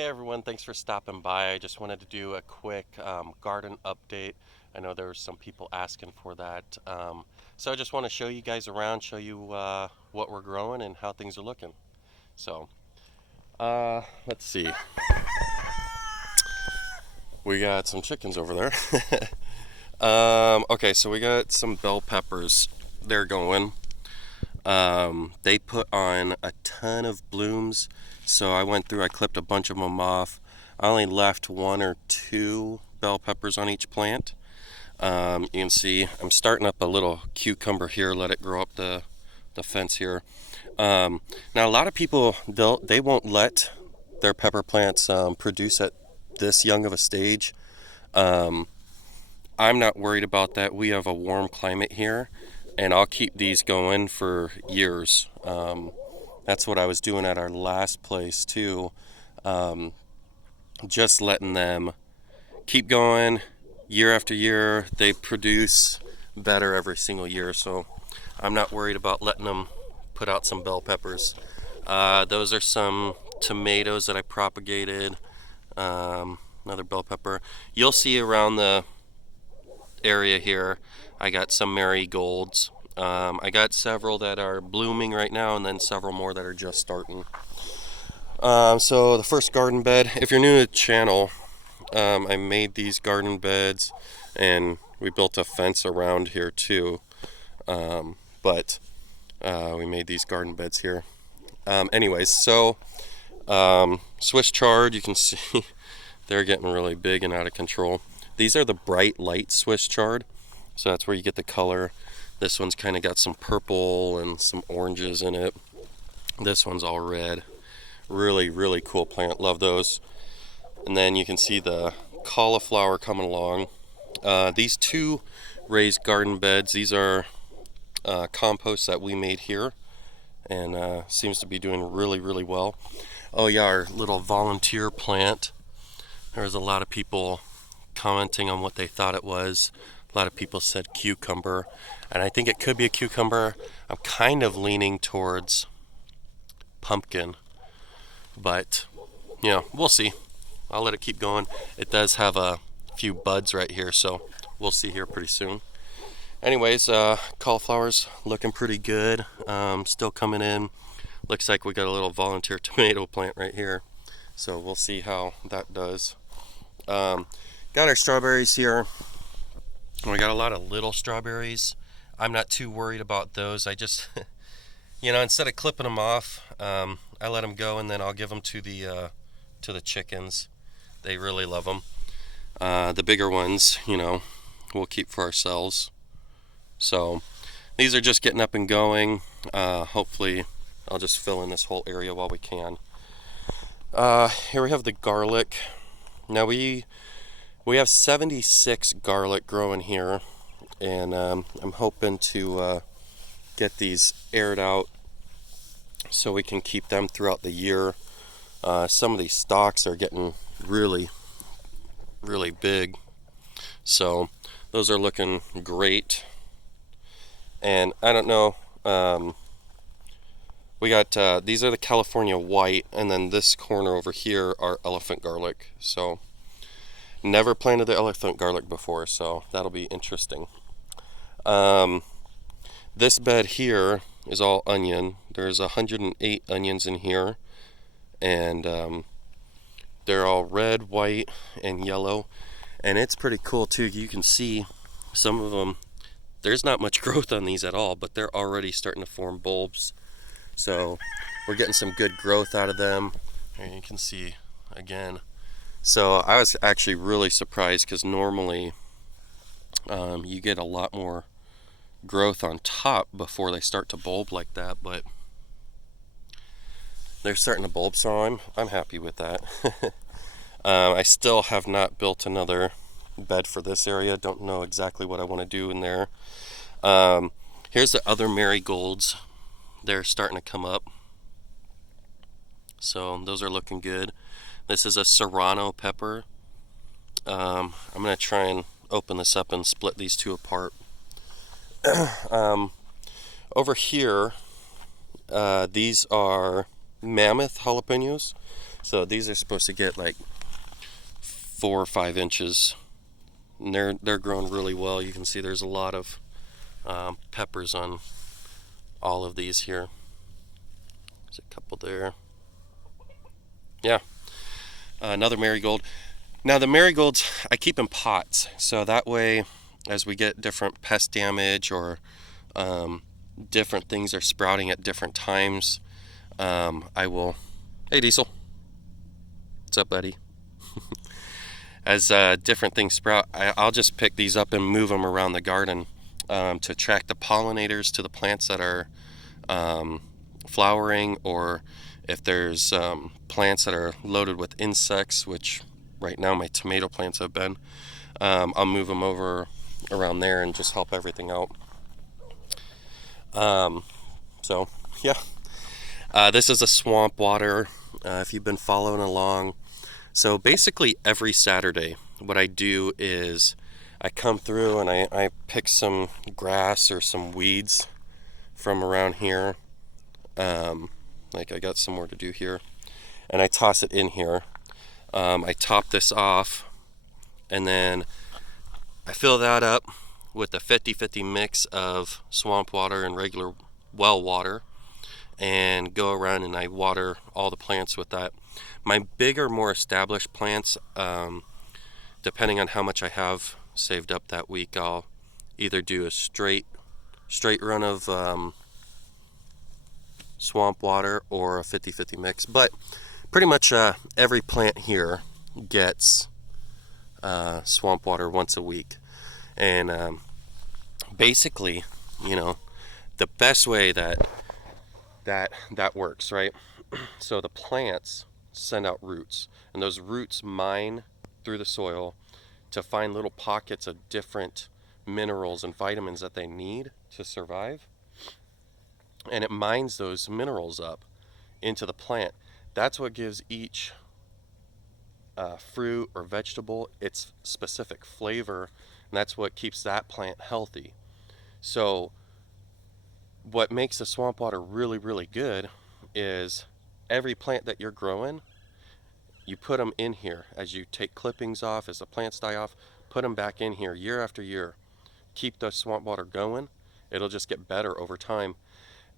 Hey everyone, thanks for stopping by. I just wanted to do a quick garden update. I know there were some people asking for that. So I just want to show you guys around, show you what we're growing and how things are looking. So, let's see. We got some chickens over there. Okay, so we got some bell peppers. They're going. They put on a ton of blooms, so I went through, I clipped a bunch of them off. I only left one or two bell peppers on each plant. You can see I'm starting up a little cucumber here, let it grow up the fence here. Now a lot of people, they won't let their pepper plants produce at this young of a stage. Um, I'm not worried about that. We have a warm climate here, and I'll keep these going for years. That's what I was doing at our last place too. Um, just letting them keep going year after year. They produce better every single year, so I'm not worried about letting them put out some bell peppers. Those are some tomatoes that I propagated. Another bell pepper. You'll see around the area here, I got some marigolds. I got several that are blooming right now, and then several more that are just starting. So the first garden bed, if you're new to the channel, I made these garden beds, and we built a fence around here too. But we made these garden beds here. Anyways, so Swiss chard, you can see they're getting really big and out of control. These are the bright light Swiss chard, so that's where you get the color. This one's kind of got some purple and some oranges in it. This one's all red. Really, really cool plant. Love those. And then you can see the cauliflower coming along. These two raised garden beds, these are compost that we made here, and seems to be doing really, really well. Oh yeah, our little volunteer plant. There's a lot of people commenting on what they thought it was. A lot of people said cucumber, and I think it could be a cucumber. I'm kind of leaning towards pumpkin, but we'll see. I'll let it keep going. It does have a few buds right here, so we'll see here pretty soon. Anyways, cauliflower's looking pretty good. Still coming in. Looks like we got a little volunteer tomato plant right here, so we'll see how that does. Got our strawberries here. We got a lot of little strawberries. I'm not too worried about those. I just, instead of clipping them off, I let them go, and then I'll give them to the chickens. They really love them. The bigger ones, we'll keep for ourselves. So these are just getting up and going. Hopefully, I'll just fill in this whole area while we can. Here we have the garlic. Now we have 76 garlic growing here, and I'm hoping to get these aired out so we can keep them throughout the year. Some of these stalks are getting really, really big, so those are looking great. And I don't know, we got these are the California white, and then this corner over here are elephant garlic. So never planted the elephant garlic before, so that'll be interesting. This bed here is all onion. There's 108 onions in here, and they're all red, white, and yellow, and it's pretty cool too. You can see some of them, there's not much growth on these at all, but they're already starting to form bulbs, so we're getting some good growth out of them. And you can see again. So I was actually really surprised, because normally you get a lot more growth on top before they start to bulb like that, but they're starting to bulb, so I'm happy with that. I still have not built another bed for this area. Don't know exactly what I want to do in there. Here's the other marigolds. They're starting to come up, so those are looking good. This is a serrano pepper. I'm going to try and open this up and split these two apart. Over here, these are mammoth jalapenos. So these are supposed to get like 4 or 5 inches. And they're growing really well. You can see there's a lot of peppers on all of these here. There's a couple there. Yeah, another marigold. Now the marigolds, I keep in pots, so that way as we get different pest damage or different things are sprouting at different times, I will, hey Diesel, what's up buddy? As different things sprout, I'll just pick these up and move them around the garden to attract the pollinators to the plants that are flowering, or if there's plants that are loaded with insects, which right now my tomato plants have been, I'll move them over around there and just help everything out. So yeah, this is a swamp water, if you've been following along. So basically every Saturday what I do is I come through and I pick some grass or some weeds from around here. Like I got some more to do here, and I toss it in here. I top this off, and then I fill that up with a 50-50 mix of swamp water and regular well water, and go around and I water all the plants with that. My bigger, more established plants, depending on how much I have saved up that week, I'll either do a straight run of swamp water or a 50-50 mix. But pretty much every plant here gets swamp water once a week. And basically, you know, the best way that works, right? So the plants send out roots, and those roots mine through the soil to find little pockets of different minerals and vitamins that they need to survive. And it mines those minerals up into the plant. That's what gives each fruit or vegetable its specific flavor, and that's what keeps that plant healthy. So what makes the swamp water really, really good is every plant that you're growing, you put them in here. As you take clippings off, as the plants die off, put them back in here year after year. Keep the swamp water going. It'll just get better over time.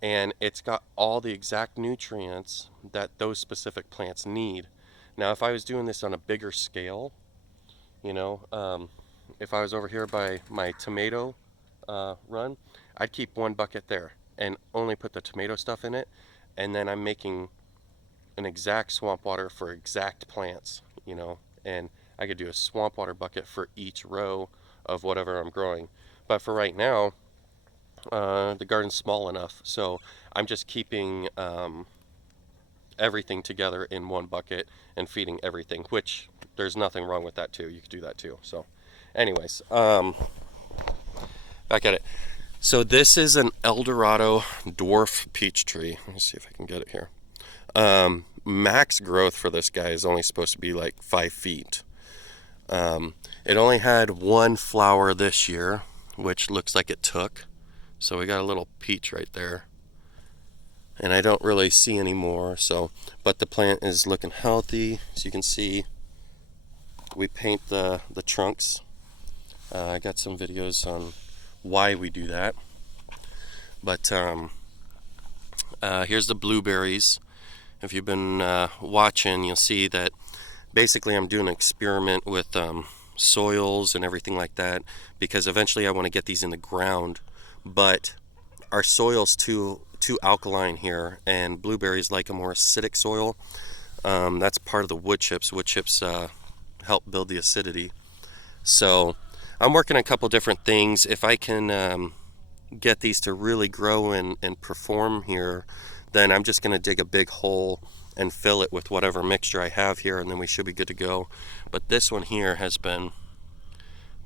And it's got all the exact nutrients that those specific plants need. Now, if I was doing this on a bigger scale, you know, if I was over here by my tomato run, I'd keep one bucket there and only put the tomato stuff in it, and then I'm making an exact swamp water for exact plants, you know, and I could do a swamp water bucket for each row of whatever I'm growing. But for right now, the garden's small enough, so I'm just keeping everything together in one bucket and feeding everything, which there's nothing wrong with that too. You could do that too. So anyways, back at it. So this is an Eldorado dwarf peach tree. Let me see if I can get it here. Max growth for this guy is only supposed to be like 5 feet. It only had one flower this year, which looks like it took. So we got a little peach right there. And I don't really see any more. So, but the plant is looking healthy. As you can see, we paint the trunks. I got some videos on why we do that. But here's the blueberries. If you've been watching, you'll see that basically I'm doing an experiment with soils and everything like that, because eventually I want to get these in the ground, but our soil's too alkaline here, and blueberries like a more acidic soil. That's part of the wood chips. Wood chips help build the acidity. So I'm working on a couple different things. If I can get these to really grow and perform here, then I'm just going to dig a big hole and fill it with whatever mixture I have here, and then we should be good to go. But this one here has been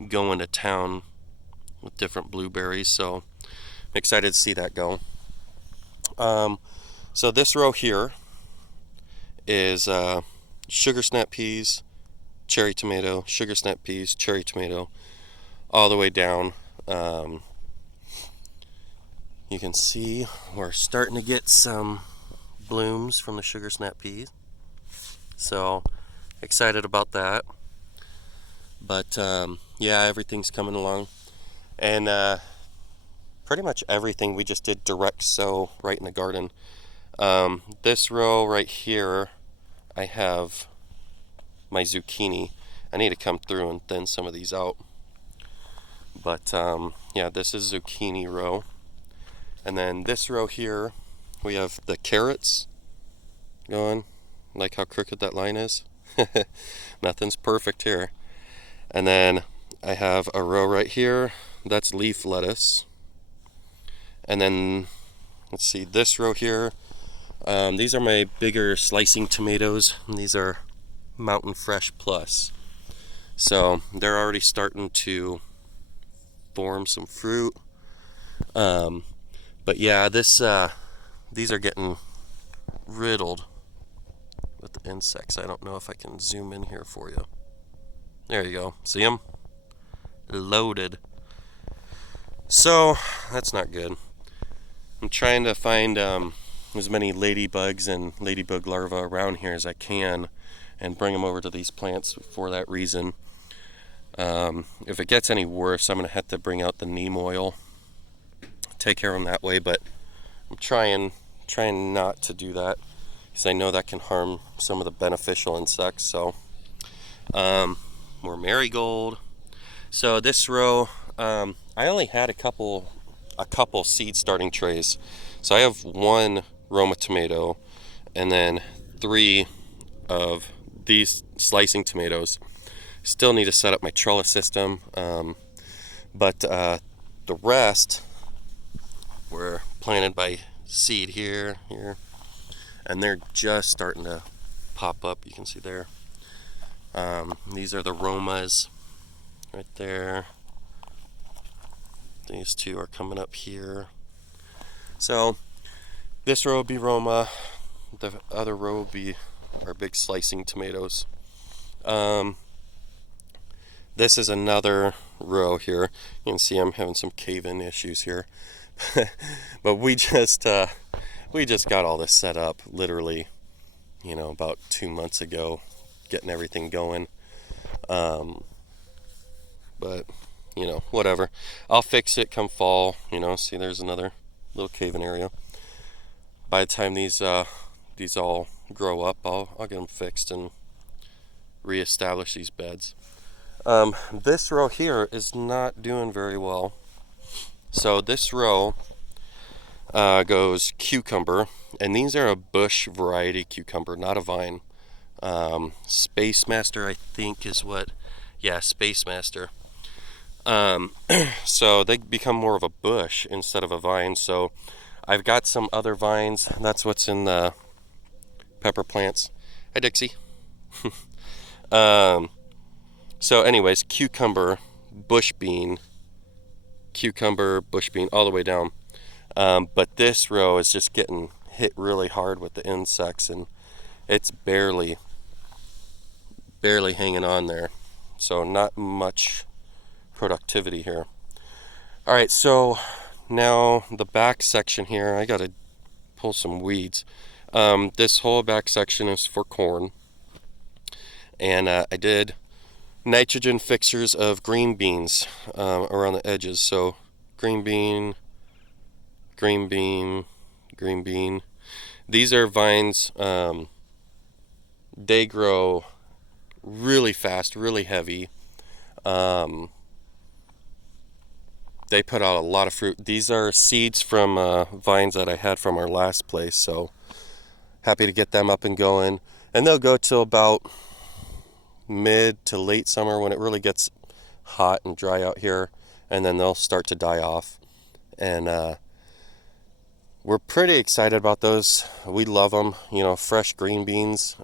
going to town with different blueberries, so I'm excited to see that go. So this row here is sugar snap peas, cherry tomato, sugar snap peas, cherry tomato, all the way down. You can see we're starting to get some blooms from the sugar snap peas. So excited about that. But yeah, everything's coming along. And pretty much everything we just did direct sow right in the garden. This row right here, I have my zucchini. I need to come through and thin some of these out. But yeah, this is zucchini row. And then this row here, we have the carrots going. Like how crooked that line is? Nothing's perfect here. And then I have a row right here, that's leaf lettuce. And then, let's see, this row here, these are my bigger slicing tomatoes. And these are Mountain Fresh Plus. So they're already starting to form some fruit. But yeah, these are getting riddled with the insects. I don't know if I can zoom in here for you. There you go. See them? Loaded. So that's not good. I'm trying to find as many ladybugs and ladybug larvae around here as I can and bring them over to these plants for that reason. If it gets any worse, I'm going to have to bring out the neem oil, take care of them that way, but I'm trying not to do that because I know that can harm some of the beneficial insects. So more marigold. So this row, I only had a couple seed starting trays. So I have one Roma tomato and then 3 of these slicing tomatoes. Still need to set up my trellis system, but the rest were planted by seed here, and they're just starting to pop up. You can see there. These are the Romas right there. These 2 are coming up here. So this row will be Roma. The other row will be our big slicing tomatoes. This is another row here. You can see I'm having some cave-in issues here. But we just got all this set up literally, about 2 months ago, getting everything going. But whatever. I'll fix it come fall. See, there's another little cave-in area. By the time these all grow up, I'll get them fixed and reestablish these beds. This row here is not doing very well. So this row goes cucumber, and these are a bush variety cucumber, not a vine. Space Master, I think, is what. Yeah, Space Master. So they become more of a bush instead of a vine. So I've got some other vines. That's what's in the pepper plants. Hi, Dixie. So anyways, cucumber, bush bean, all the way down. But this row is just getting hit really hard with the insects, and it's barely hanging on there. So not much productivity here. All right, so now the back section here, I got to pull some weeds. This whole back section is for corn, and I did nitrogen fixtures of green beans around the edges. So green bean. These are vines. They grow really fast, really heavy. They put out a lot of fruit. These are seeds from vines that I had from our last place, so happy to get them up and going. And they'll go till about mid to late summer when it really gets hot and dry out here, and then they'll start to die off. And we're pretty excited about those. We love them. Fresh green beans.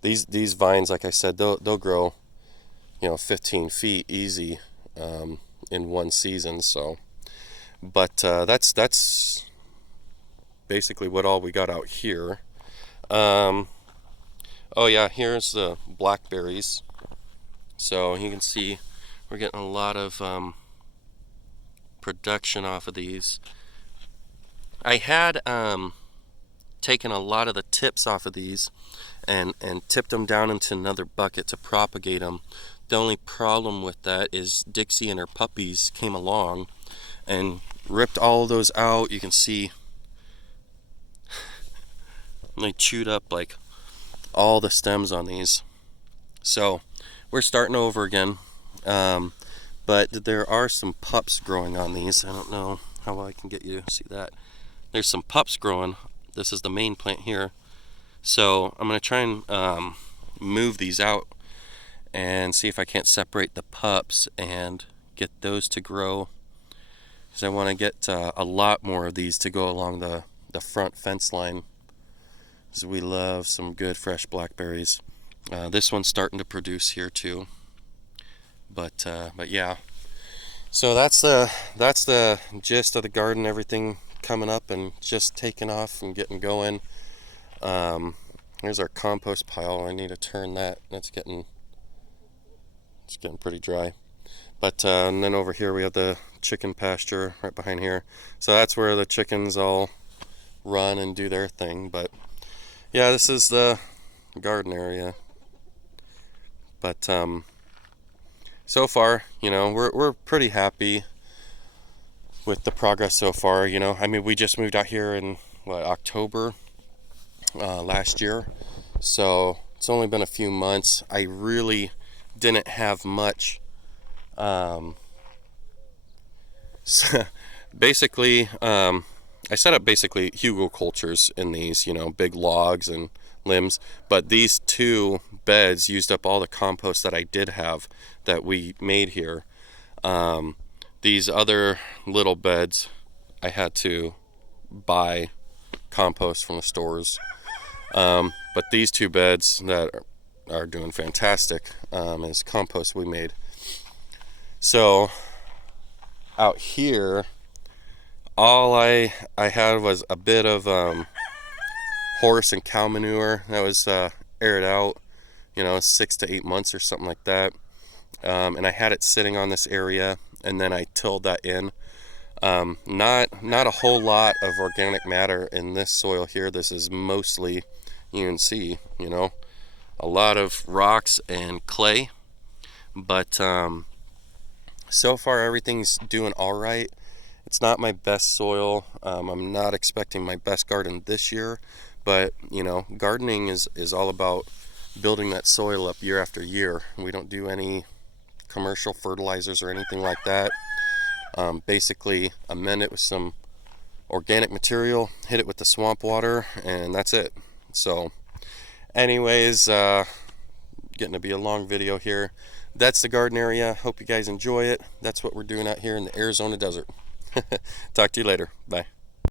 These vines, like I said, they'll grow 15 feet easy in one season. So, but that's basically what all we got out here. Oh yeah, here's the blackberries. So you can see we're getting a lot of production off of these. I had taken a lot of the tips off of these and tipped them down into another bucket to propagate them. The only problem with that is Dixie and her puppies came along and ripped all of those out. You can see they chewed up like all the stems on these. So we're starting over again. But there are some pups growing on these. I don't know how well I can get you to see that. There's some pups growing. This is the main plant here. So I'm going to try and move these out and see if I can't separate the pups and get those to grow, because I want to get a lot more of these to go along the front fence line, because we love some good fresh blackberries. This one's starting to produce here too. But yeah, so that's the gist of the garden. Everything coming up and just taking off and getting going. Here's our compost pile. I need to turn that. It's getting pretty dry. But and then over here we have the chicken pasture right behind here. So that's where the chickens all run and do their thing. But yeah, this is the garden area. But so far, you know, we're pretty happy with the progress so far. You know, I mean, we just moved out here in October last year, so it's only been a few months. I really didn't have much. So basically, I set up basically hugelkulturs in these, you know, big logs and limbs, but these two beds used up all the compost that I did have that we made here. These other little beds, I had to buy compost from the stores. But these two beds that are doing fantastic is compost we made. So out here, all I had was a bit of horse and cow manure that was aired out, you know, 6 to 8 months or something like that. And I had it sitting on this area, and then I tilled that in. Not a whole lot of organic matter in this soil here. This is mostly, you can see, you know, a lot of rocks and clay. But so far everything's doing all right. It's not my best soil. I'm not expecting my best garden this year, but you know, gardening is all about building that soil up year after year. We don't do any commercial fertilizers or anything like that. Basically amend it with some organic material, hit it with the swamp water, and that's it. So anyways, getting to be a long video here. That's the garden area. Hope you guys enjoy it. That's what we're doing out here in the Arizona desert. Talk to you later. Bye.